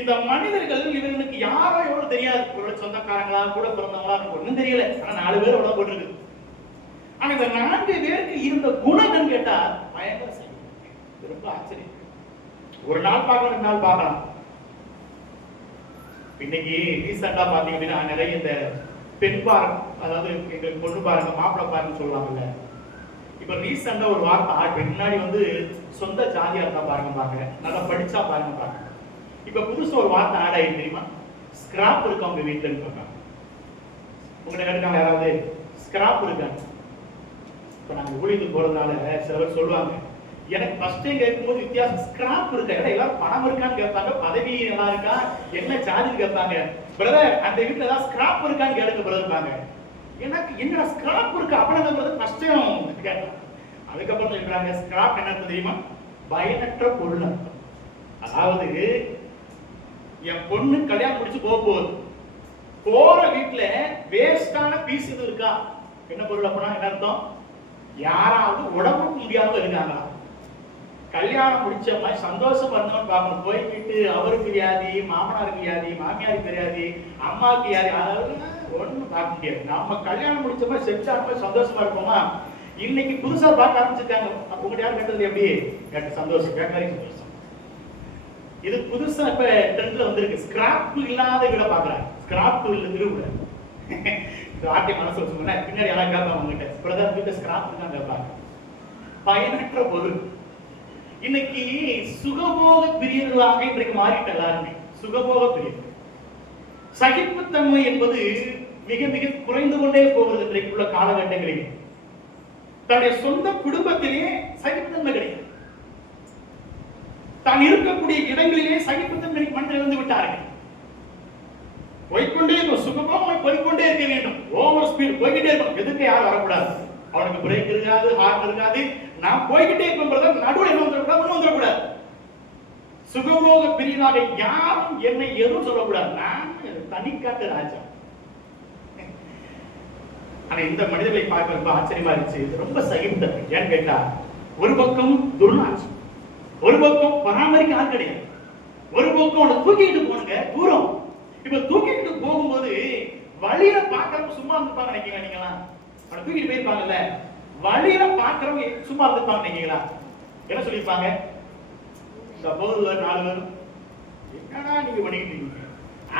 இந்த மனிதர்கள் இவர்களுக்கு யாரோ எவ்வளவு தெரியாது, சொந்தக்காரங்களா கூட பிறந்தவங்களா ஒன்னும் தெரியல, ஆனா 4 பேர் உடம்பு போட்டிருக்கு. ஆனா இந்த 4 பேருக்கு இருந்த குணம் கேட்டா பயங்கர சகிப்பு. ரொம்ப ஆச்சரியம். ஒரு நாள் பார்க்கலாம், 2 நாள் பார்க்கலாம். இன்னைக்கு ரீசெண்டா பாத்தீங்க அப்படின்னா நிறைய இந்த பெண் பாரம், அதாவது எங்களுக்கு பொண்ணு பாருங்க மாப்பிள்ளை பாருன்னு சொல்லலாம்ல. இப்ப ரீசெண்டா ஒரு வார்த்தை முன்னாடி சொந்த ஜாதியா இருந்தா பாருங்க, நல்லா படிச்சா பாருங்க. இப்ப புதுசா ஒரு வார்த்தை ஆட் ஆயிருக்கு தெரியுமா? ஸ்கிராப் இருக்கு அவங்க வீட்டுல இருக்காங்க. உங்களை கேட்டாங்க யாராவது ஸ்கிராப் இருக்காங்க? இப்ப நாங்க ஊழியத்துக்கு போறதுனால சில பேர் சொல்லுவாங்க, எனக்கு ஃபர்ஸ்ட் டைம் கேட்கும்போது வித்தியாசம், ஸ்கிராப் இருக்கா? எல்லாரும் பணம் இருக்கான்னு கேட்பாங்க, பதவி நல்லா இருக்கா, என்ன சார்ஜ் கேட்பாங்க. பிரதர் அந்த வீட்டுல ஏதாவது ஸ்கிராப் இருக்கான்னு கேட்க பிரதர்பாங்க. எனக்கு என்ன ஸ்கிராப் இருக்கா அப்படின்னு ஃபர்ஸ்ட் டைம் கேட்டேன். அதுக்கப்புறம் சொல்றாங்க ஸ்கிராப் என்ன தெரியுமா? பயனற்ற பொருள். அதாவது என் பொண்ணு கல்யாணம் முடிச்சு போகுது, போற வீட்டுல வேஸ்டான பீஸ் இது இருக்கா? என்ன பொருள் அப்படின்னா என்ன அர்த்தம்? யாராவது உடம்புக்கு முடியாம இருக்காங்களா? கல்யாணம் முடிச்ச மாதிரி சந்தோஷம் பண்ணணும்னு பார்க்கணும். போய்கிட்டு அவருக்கு வியாதி, மாமனாருக்கு வியாதி, மாமியாருக்கு வியாதி, அம்மாவுக்கு வியாதி, அதாவது ஒன்றும் பார்க்க முடியாது. நம்ம கல்யாணம் முடிச்ச மாதிரி செட் ஆன மாதிரி சந்தோஷமா இருப்போமா? இன்னைக்கு புதுசா பார்க்க ஆரம்பிச்சிருக்காங்க. உங்கள்கிட்ட யாரும் கேட்டது எப்படி கேட்ட சந்தோஷம் கேட்காரி சந்தோஷம். இது புதுசா இப்ப ட்ரெண்ட்ல வந்திருக்கு. ஸ்கிராப் இல்லாத வீட பாக்குறாங்க. ஸ்கிராப் திருவிழா இந்த ஆட்டை மனசு வச்சுக்கோங்க. பின்னாடி எல்லாம் கேட்பாங்க உங்ககிட்ட, பிரதர் வீட்டை ஸ்கிராப் தான் கேட்பாங்க. பயனற்ற பொருள். இன்னைக்கு சுகபோக பிரியர்களாக இன்றைக்கு மாறிட்டு எல்லாருமே சுகபோக பிரியர்கள். சகிப்புத்தன்மை என்பது மிக மிக குறைந்து கொண்டே போகிறது இன்றைக்கு உள்ள காலகட்டங்களில். தன்னுடைய சொந்த குடும்பத்திலேயே சகிப்புத்தன்மை கிடையாது. தான் இருக்கக்கூடிய இடங்களிலே சகிப்புத்தன்மை மனிதர் இருந்து விட்டார்கள். போய்கொண்டே சுகபோகமாய் போய்கொண்டே இருக்க வேண்டும். ஓவர் ஸ்பீட் போய்கிட்டே இருக்கணும். எதுக்கு யாரும் வரக்கூடாது. அவனுக்கு பிரேக் இருக்காது, ஹார்ட் இருக்காது. நான் போய்கிட்டே இருப்பேன். நடுவில் என்ன வந்துடக்கூடாது, ஒன்றும் வந்துடக்கூடாது. சுகபோக பிரியனாக யாரும் என்னை எதுவும் சொல்லக்கூடாது. நான் தனிக்காட்டு ராஜா. ஆனா இந்த மனிதர்களை பார்க்க ரொம்ப ஆச்சரியமா இருந்துச்சு. ரொம்ப சகிப்புத்தன்மை. ஏன்னு கேட்டா, ஒரு பக்கம் துர்நாற்றம், ஒரு பக்கம் பராமரிக்க ஆள் கிடையாது, ஒரு பக்கம் அவனை தூக்கிட்டு போனுங்க தூரம். இப்ப தூக்கிட்டு போகும்போது வழியில பாக்குறப்ப சும்மா இருந்துப்பாங்க நினைக்கிறீங்களா? நீங்களா அவனை தூக்கிட்டு போயிருப்பாங்கல்ல, வழியில பாக்குறவங்க சும்மா இருந்துப்பாங்க நினைக்கிறீங்களா? என்ன சொல்லிருப்பாங்க? சப்போஸ் 4 பேரும் என்னடா நீங்க பண்ணிக்கிட்டு இருக்கீங்க,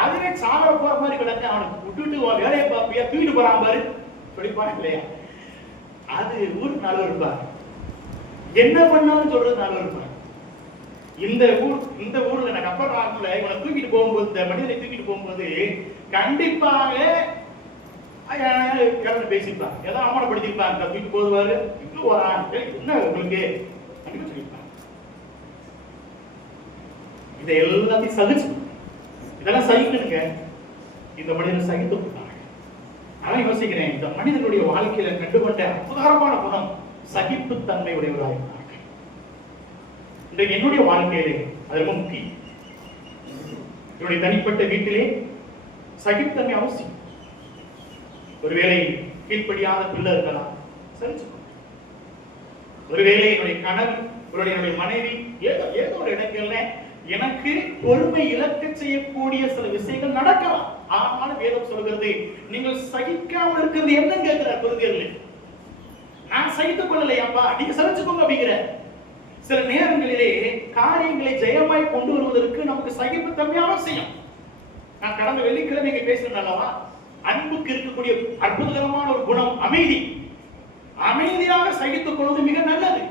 அதுவே சாவர போற மாதிரி கிடக்கு, அவனுக்கு விட்டுட்டு வேலையை பார்ப்பியா, தூக்கிட்டு போறான் பாரு சொல்லிப்பாங்க இல்லையா? அது ஊருக்கு 4 பேர் இருப்பாங்க. என்ன பண்ணாலும் சொல்றது 4 பேர் இருப்பாங்க. இந்த ஊர்ல நான் கப்பல் நாட்டுல இவனை தூக்கிட்டு போகும்போது, இந்த மனிதனை தூக்கிட்டு போகும்போது கண்டிப்பாக பேசிப்பாங்க, ஏதாவது அவமானப்படுத்திருப்பாங்க. தூக்கிட்டு போதுவாரு இங்க வரான் என்ன உங்களுக்கு கண்டிப்பா சொல்லியிருப்பாங்க. இதை எல்லாத்தையும் சகிச்சு, இதெல்லாம் சகிக்கணுங்க. இந்த மனிதனை சகித்து கொடுத்தாங்க. நான் யோசிக்கிறேன், இந்த மனிதனுடைய வாழ்க்கையில கண்டுகொண்ட அற்புதமான குணம் சகிப்புத்தன்மை உடையவராக இருந்தாங்க. இன்றைக்கு என்னுடைய வாழ்க்கையிலே அது ரொம்ப முக்கியம். என்னுடைய தனிப்பட்ட வீட்டிலே சகிப்புத்தன்மை அவசியம். ஒருவேளை கீழ்ப்படியாத பிள்ளை இருக்கலாம், சரிச்சுக்கோ. ஒருவேளை என்னுடைய கணவன், என்னுடைய மனைவி ஏதோ ஒரு இடங்கள்ல எனக்கு பொறுமை இழக்க செய்யக்கூடிய சில விஷயங்கள் நடக்கலாம். ஆனாலும் வேதம் சொல்கிறது, நீங்கள் சகிக்காமல் இருக்கிறது என்ன கேட்கிறார் பொருந்தியர்கள். நான் சகித்துக் கொள்ளலையாப்பா, நீங்க சகிச்சுக்கோங்க அப்படிங்கிற. சில நேரங்களிலே காரியங்களை ஜெயமாய் கொண்டு வருவதற்கு நமக்கு சகிப்புத்தன்மை அவசியம். நான் கடந்த வெள்ளிக்கிழமை இங்க பேசுறேன் அல்லவா, அன்புக்கு இருக்கக்கூடிய அற்புதகரமான ஒரு குணம் அமைதி. அமைதியாக சகித்துக் கொள்வது மிக நல்லது.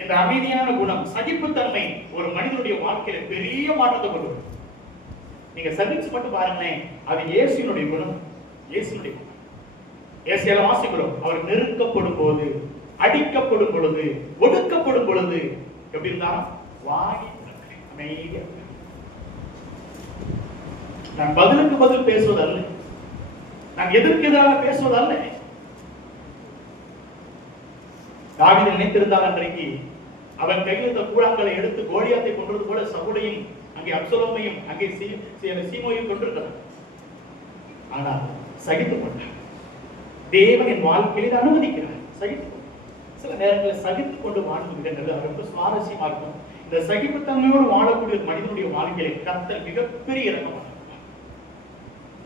இந்த அமைதியான குணம், சகிப்புத்தன்மை ஒரு மனிதனுடைய வாழ்க்கையில பெரிய மாற்றத்தை கொண்டு வரும். நீங்க சகிச்சு மட்டும் பாருங்களேன், அது இயேசுவினுடைய குணம். இயேசுவினுடைய குணம் இயேசுல வாசிக்கிறோம். அவர் நெருக்கப்படும் போது, அடிக்கப்படும் பொழுது, ஒடுக்கப்படும் பொழுது எப்படி இருந்தாலும் வாங்கி அமைதியா. நான் பதிலுக்கு பதில் பேசுவதல்ல, நான் எதற்கு எதிராக பேசுவதல்ல. தாவீது நினைத்திருந்தால் அன்றைக்கு அவன் கையில் இருந்த கூழாங்கலை எடுத்து கோலியாத்தை கொன்றது போல சவுலையும் அங்கே அப்சலோமையும் அங்கே சீமோவையும் கொண்டிருக்கிறார். ஆனால் சகித்துக் கொண்டார். தேவன் என் வாழ்க்கையில் அனுமதிக்கிறார். சகித்துக் கொண்டார். சில நேரங்களில் சகித்துக் கொண்டு வாழ்ந்து விடுங்கள், ரொம்ப சுவாரஸ்யமா இருக்கும். இந்த சகிப்புத்தன்மையோடு வாழக்கூடிய மனிதனுடைய வாழ்க்கையை கர்த்தர் மிகப்பெரிய இறக்கமாக.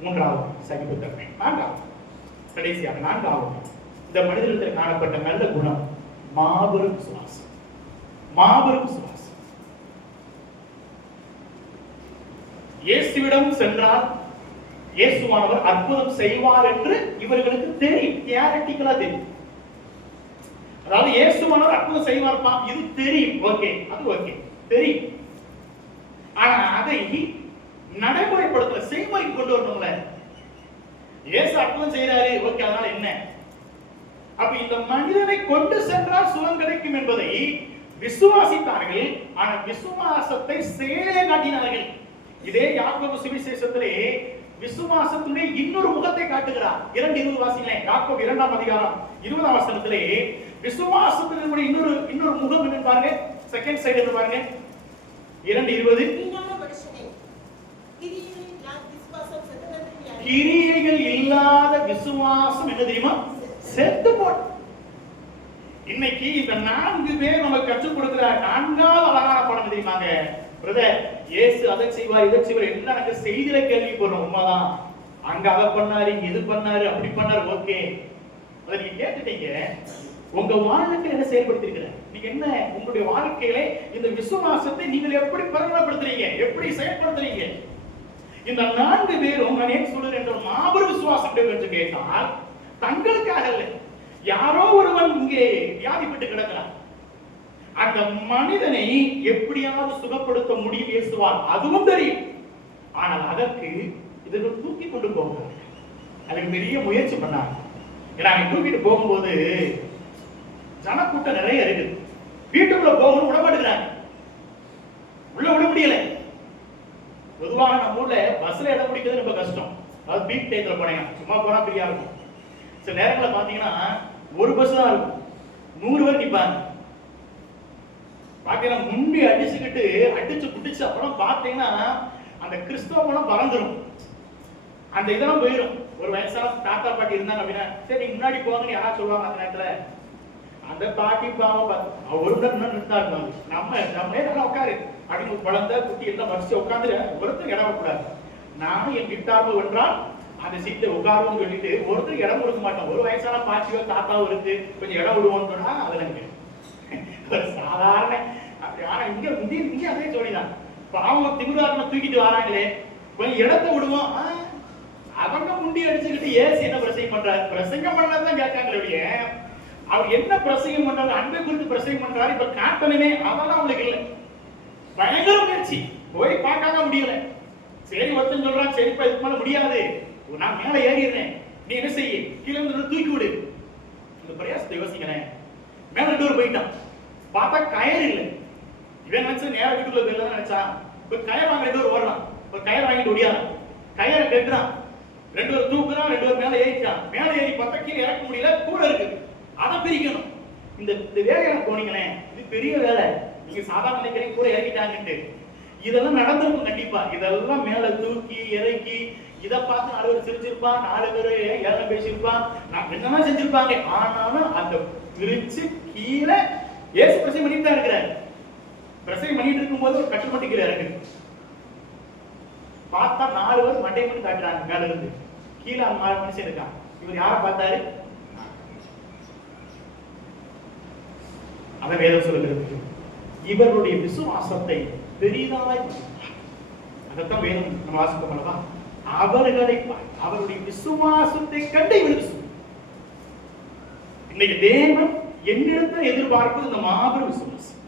மூன்றாவது சகிப்புத்தன்மை. கடைசியாக 4வது இந்த மனிதனிடத்தில் காணப்பட்ட நல்ல குணம் மாபெரும் விசுவாசம். மாபெரும் விசுவாசம். இயேசுவிடம் சென்றால் இயேசுவானவர் அற்புதம் செய்வார் என்று இவர்களுக்கு தெரியும். தியாரிட்டிக்கலா தெரியும். அதாவது இயேசுவானவர் அற்புதம் செய்வார்ப்பா, இது தெரியும். ஓகே, அது ஓகே, தெரியும். ஆனா அதை நடைமுறைப்படுத்த செய்முறைக்கு கொண்டு வரணும்ல. இயேசு அற்புதம் செய்யறாரு, ஓகே, அதனால என்ன? அப்ப இந்த மனிதனை கொண்டு சென்றால் சுகம் கிடைக்கும் என்பதை விசுவாசித்தார்கள். ஆனா விசுவாசத்தை செயலே காட்டினார்கள். இதே யாக்கோபு சுவிசேஷத்திலே விசுவாசத்திலே இன்னொரு முகத்தை காட்டுகிறார். 2:20 வாசிங்களேன். யாக்கோபு 2ஆம் அதிகாரம் 20ஆம் வசனத்திலே விசுவாசத்தினுடைய இன்னொரு முகம் என்ன பாருங்க. செகண்ட் சைடு என்ன பாருங்க. 2:20. நான் விசுவாசம் கிரியைகள் இல்லாத விசுவாசம் என்ன தெரியுமா? செத்து போன. இன்னைக்கு இந்த 4 பேர் நமக்கு கற்றுக் கொடுக்கிற 4வது அழகான பாடம் தெரியுமாங்க பிரதர்? இயேசு அதை செய்வார், இதை செய்வார் எல்லாம் எனக்கு செய்தியில கேள்விப்படுறோம். உண்மைதான், அங்க அதை பண்ணாரு, இது பண்ணாரு, அப்படி பண்ணாரு, ஓகே. அதை நீங்க கேட்டுட்டீங்க. உங்க வாழ்க்கையில என்ன செயல்படுத்திருக்கிற? நீங்க என்ன உங்களுடைய வாழ்க்கையில இந்த விசுவாசத்தை நீங்கள் எப்படி பிரகடனப்படுத்துறீங்க, எப்படி செயல்படுத்துறீங்க? இந்த 4 பேரும் நான் ஏன் சொல்றேன் என்ற மாபெரும் விசுவாசம் என்று கேட்டால், தங்களுக்காக இல்லை, யாரோ ஒருவன் இங்கே வியாதிப்பட்டு கிடக்கிறான், அந்த மனிதனை எப்படியாவது சுகப்படுத்த முடியும் இயேசுவால், அதுவும் தெரியும். ஆனால் அதற்கு இதற்கு தூக்கி கொண்டு போகிறார். அதுக்கு பெரிய முயற்சி பண்ணாங்க. ஏன்னா தூக்கிட்டு போகும்போது ஜனக்கூட்டம் நிறைய இருக்கு, வீட்டுக்குள்ள போகணும் விட மாட்டேங்கிறாங்க, உள்ள விட முடியல. பொதுவாக நம்ம ஊர்ல பஸ்ல இடம் பிடிக்கிறது ரொம்ப கஷ்டம். அது பீக் டைத்துல போனீங்கன்னா சும்மா போனா ஃப்ரீயா இருக்கும். சில நேரங்களில் பாத்தீங்கன்னா ஒரு பஸ் தான் இருக்கும், 100 பேர் நிற்பாங்க. பாத்தீங்கன்னா முண்டி அடிச்சுக்கிட்டு அடிச்சு குடிச்சு அப்புறம் பாத்தீங்கன்னா அந்த கிறிஸ்தவம் பறந்துடும், அந்த இதெல்லாம் போயிடும். ஒரு வயசான தாத்தா பாட்டி இருந்தாங்க அப்படின்னா, சரி முன்னாடி போவாங்கன்னு யாராவது சொல்லுவாங்க. அந்த நேரத்துல அந்த பாட்டி பாவம் ஒரு நிறுத்தா இருந்தாங்க, நம்ம நல்லா உட்காரு அப்படின்னு குழந்தை குட்டி எல்லாம் வரிசை உட்காந்து ஒருத்தர் இடம் விடக்கூடாது. நானும் என் கிட்டார்பு வென்றால் அந்த சீட்டை உட்காருன்னு சொல்லிட்டு ஒருத்தர் இடம் கொடுக்க மாட்டோம். ஒரு வயசான பாட்டியோ தாத்தாவோ இருக்கு, கொஞ்சம் இடம் விடுவோம்னு சொன்னா அதுல சாதாரண. ஆனா இங்க இங்க அதே சொல்லிதான், பாவம் திமுக தூக்கிட்டு வராங்களே, கொஞ்சம் இடத்தை விடுவோம். அவங்க முண்டி அடிச்சுக்கிட்டு ஏசு என்ன பிரசங்கம் பண்றாரு? பிரசங்கம் பண்ணாதான் கேட்காங்க. அவர் என்ன பிரசங்கம் பண்றாரு? அன்பை குறித்து பிரசங்கம் பண்றாரு. இப்ப காட்டணுமே அதெல்லாம் அவங்களுக்கு இல்லை. பயங்கர முயற்சி, போய் பார்க்காம முடியல. சரி ஒருத்தன் சொல்றான், சரிப்பா இதுக்கு மேல முடியாது, நான் மேல ஏறிடுறேன், நீ என்ன செய்ய, கீழே வந்து தூக்கி விடு. இந்த பிரயாசத்தை யோசிக்கிறேன். மேல 2 பேர் போயிட்டான், பார்த்தா கயர் இல்லை. இவன் நினைச்சா நேர வீட்டுக்குள்ள போயிடலாம் நினைச்சா, இப்ப கயர் வாங்க 2 பேர் ஓடலாம். ஒரு கயர் வாங்கிட்டு ஓடியாரான், கயரை கட்டுறான், 2 பேர் தூக்குறான், 2 பேர் மேல ஏறிட்டான். மேல ஏறி பார்த்தா கீழே இறக்க முடியல, கூட இருக்கு, அதை பிரிக்கணும். இந்த வேலையை போனீங்களேன், இது பெரிய வேலை. நீங்க சாதாரண நினைக்கிறீங்க கூட இறக்கிட்டாங்கன்ட்டு, இதெல்லாம் நடந்திருக்கும் கண்டிப்பா. இதெல்லாம் மேல தூக்கி இறக்கி இதை பார்த்து 4 பேர் சிரிச்சிருப்பான், 4 பேர் ஏழை பேசியிருப்பான், நான் என்னமா செஞ்சிருப்பாங்க. ஆனாலும் அந்த பிரிச்சு கீழே ஏசு பிரசங்கம் பண்ணிட்டு தான் இருக்கிறார். பிரசங்கம் பண்ணிட்டு இருக்கும் போது ஒரு கட்டு மட்டும் கீழே இறக்கு, பார்த்தா 4 பேர் மண்டை மட்டும் காட்டுறாங்க மேல இருந்து. கீழே அந்த 4 மனுஷன் இருக்கான். இவர் யாரை பார்த்தாரு? அதை வேதம் சொல்லுகிறது, இவருடைய விசுவாசத்தை பெரிதாய், அதைத்தான் வேதம் நம்ம வாசிப்போம் அல்லவா, அவர்களை அவருடைய விசுவாசத்தை கண்டு இவருக்கு. இன்னைக்கு தேவன் என்னிடத்தில் எதிர்பார்ப்பது இந்த மாபெரும் விசுவாசம்.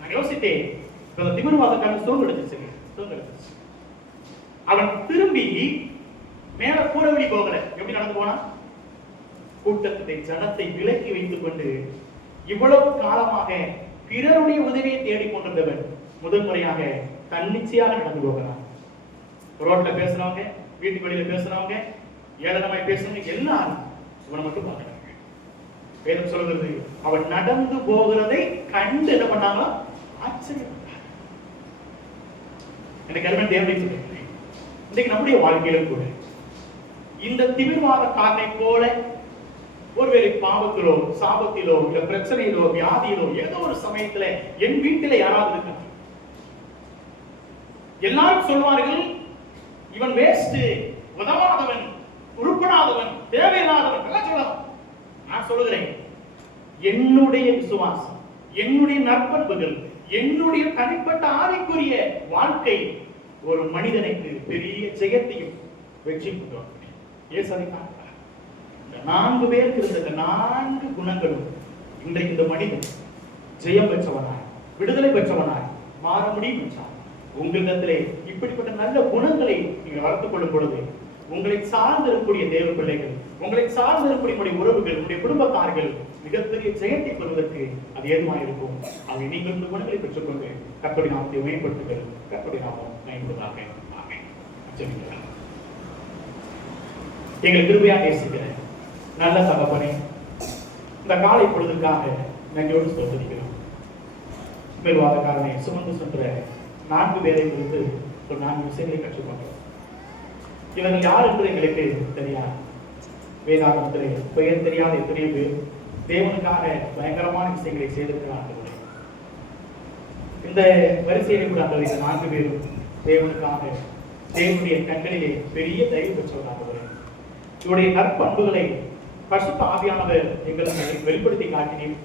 நான் யோசித்தேன், திமிர்வாதக்காரன் சோர்வடைஞ்சிச்சு. அவன் திரும்பி மேல கூடவெளி போகல, எப்படி நடந்து போனா? கூட்டத்தை ஜனத்தை விலக்கி வைத்துக் கொண்டு இவ்வளவு காலமாக பிறருடைய உதவியை தேடிக் கொண்டிருந்தவன் முதல் முறையாக தன்னிச்சையாக நடந்து போகிறான். ரோட்ல பேசுறவங்க, வீட்டு வெளியில பேசுறவங்க, ஏளனமாய் பேசுறவங்க எல்லாரும் இவனை மட்டும் பார்க்கிறாங்க. வேதம் சொல்கிறது, அவன் நடந்து போகிறதை கண்டு என்ன பண்ணாங்களா? ஆச்சரியப்பட்டார். எனக்கு எல்லாம் தேவை. இன்றைக்கு நம்முடைய வாழ்க்கையிலும் கூட இந்த திமிர்வாதக்காரனை போல ஒருவேளை பாவத்திலோ சாபத்திலோ இல்ல பிரச்சனையிலோ வியாதியிலோ ஏதோ ஒரு சமயத்துல என் வீட்டில யாராவது இருக்க, எல்லாரும் சொல்வார்கள் இவன் வேஸ்ட், உதவாதவன், உருப்படாதவன், தேவையில்லாதவன் எல்லாம் சொல்லலாம். நான் சொல்லுகிறேன், என்னுடைய விசுவாசம், என்னுடைய நற்பண்புகள், என்னுடைய தனிப்பட்ட ஆவிக்குரிய வாழ்க்கை ஒரு மனிதனுக்கு பெரிய ஜெயத்தையும் வெற்றி பெற்றோம். ஏசதிதான் 4 பேருக்கு இருந்த 4 குணங்களும் இன்றைக்கு இந்த மனிதன் ஜெயம் பெற்றவனாய், விடுதலை பெற்றவனாய் மாற முடியும் என்றார். உங்களிடத்திலே இப்படிப்பட்ட நல்ல குணங்களை நீங்கள் வளர்த்துக் கொள்ளும் பொழுது உங்களை சார்ந்து இருக்கக்கூடிய தேவ பிள்ளைகள், உங்களை சார்ந்து இருக்கக்கூடிய உறவுகள், உங்களுடைய குடும்பத்தார்கள் மிகப்பெரிய ஜெயத்தை பெறுவதற்கு அது ஏதுவாக இருக்கும். அதை நீங்கள் இந்த குணங்களை பெற்றுக்கொண்டு கர்த்தருடைய நாமத்தை மேம்படுத்துங்கள். கர்த்தருடைய நாமம் மேம்படுவதாக. ஆமென். எங்கள் கிருபையா நேசிக்கிற நல்ல தகப்பனே, இந்த காலை பொழுதுக்காக நன்றியோடு ஸ்தோத்திரிக்கிறோம். பெருவாதக்காரனை சுமந்து சென்ற 4 பேரை குறித்து ஒரு 4 விஷயங்களை கற்றுக்கொண்டோம். இவன் யார் என்று எங்களுக்கு தெரியாது. வேதாகமத்திலே பெயர் தெரியாத எத்தனையோ பேர் தேவனுக்காக பயங்கரமான விஷயங்களை செய்திருக்கிறார்கள். இந்த வரிசையில் கூட அந்த 4 பேரும் தேவனுக்காக தேவனுடைய கண்களிலே பெரிய தயவு பெற்றவராக. இவருடைய நற்பண்புகளை பரிசுத்த ஆவியானவர் எங்களுக்கு வெளிப்படுத்தி காட்டினேன்.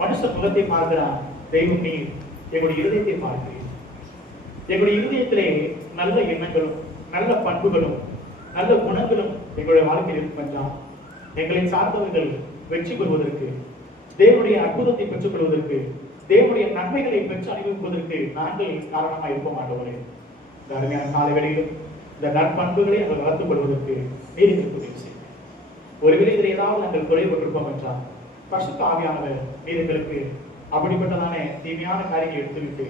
மனுஷ முகத்தை பார்க்கிறார், தெய்வம் நீர் எங்களுடைய இருதயத்தை பார்க்கிறேன். எங்களுடைய இருதயத்திலே நல்ல எண்ணங்களும் நல்ல பண்புகளும் நல்ல குணங்களும் எங்களுடைய வாழ்க்கையில் இருக்கும். எங்களை சார்ந்தவர்கள் வெற்றி பெறுவதற்கு, தேவனுடைய அற்புதத்தை பெற்றுக் கொள்வதற்கு, தேவனுடைய நன்மைகளை பெற்று அனுபவிப்பதற்கு நாங்கள் காரணமாக இருக்க மாட்டோம். இந்த அருமையான காலவெளியிலும் இந்த நற்பண்புகளை நாங்கள் வளர்த்துக் கொள்வதற்கு நீர் எங்களுக்கு உதவி செய்யும். ஒருவேளை இதில் ஏதாவது நாங்கள் குறைபட்டிருப்போம் என்றால் பரிசுத்த ஆவியானவர் நீர் எங்களுக்கு அப்படிப்பட்டதான தீமையான காரியங்களை எடுத்துவிட்டு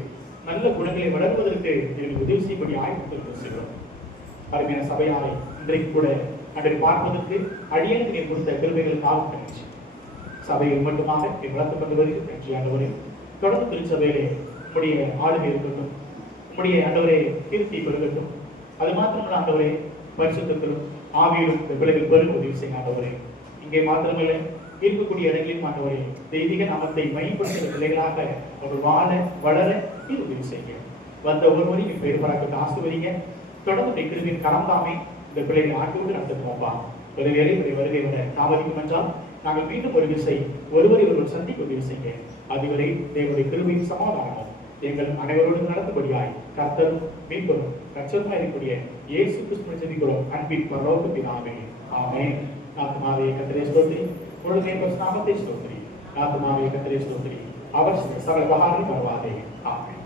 நல்ல குணங்களை வளர்வதற்கு எங்களுக்கு உதவி செய்யப்படி ஆய்வு செய்கிறோம். அருமையான சபையாரை இன்றைக்கு கூட அன்றைக்கு பார்ப்பதற்கு அடியனுக்கு நீர் கொடுத்த கிருபைகளுக்காக நன்றி. சபையில் மட்டுமாக வளர்த்துக் கொண்டு வருகிறது நன்றி ஆண்டவரே. தொடர்ந்து திருச்சபையிலே உங்களுடைய ஆளுகை இருக்கட்டும், உங்களுடைய ஆண்டவரே கீர்த்தி பெருகட்டும். அது மாத்திரமல்ல ஆண்டவரே, பரிசுத்தத்திலும் ஆவியிலும் இந்த பிள்ளைகள் பெருக உதவி செய்ய ஆண்டவரே. இங்கே மாத்திரமல்ல, இருக்கக்கூடிய இடங்களில் ஆண்டவரே தெய்வீக நாமத்தை மையப்படுத்துகிற பிள்ளைகளாக அவர்கள் வாழ வளர இது உதவி செய்ய. வந்த ஒருவரையும் பெயர் பராக்கத்தை ஆசிர்வதிங்க. தொடர்ந்து கிருபின் கரந்தாமே இந்த பிள்ளைகளை ஆட்டுவது நடத்துவோம்பா. ஒருவேளை வருகை வர தாமதிக்கும் என்றால் நாங்கள் மீண்டும் ஒரு விசை ஒருவரை ஒருவர் சந்திக்க உதவி செய்ய. அதுவரை தேவனுடைய கிருபையின் சமாதானமும் எங்கள் அனைவரோடு நடத்தபடியாய் கர்த்தரும் மீட்பரும் கர்த்தருமாய் இருக்கக்கூடிய இயேசு கிறிஸ்துவின் ஜெபிக்கிறோம் அன்பின் பரலோக பிதாவே. ஆமென். ஆத்மாவே கர்த்தரை ஸ்தோத்திரி, பொழுதே நாமத்தை ஸ்தோத்திரி. ஆத்மாவே கர்த்தரை ஸ்தோத்திரி, அவர் சகல உபகாரம் பரவாதே. ஆமென்.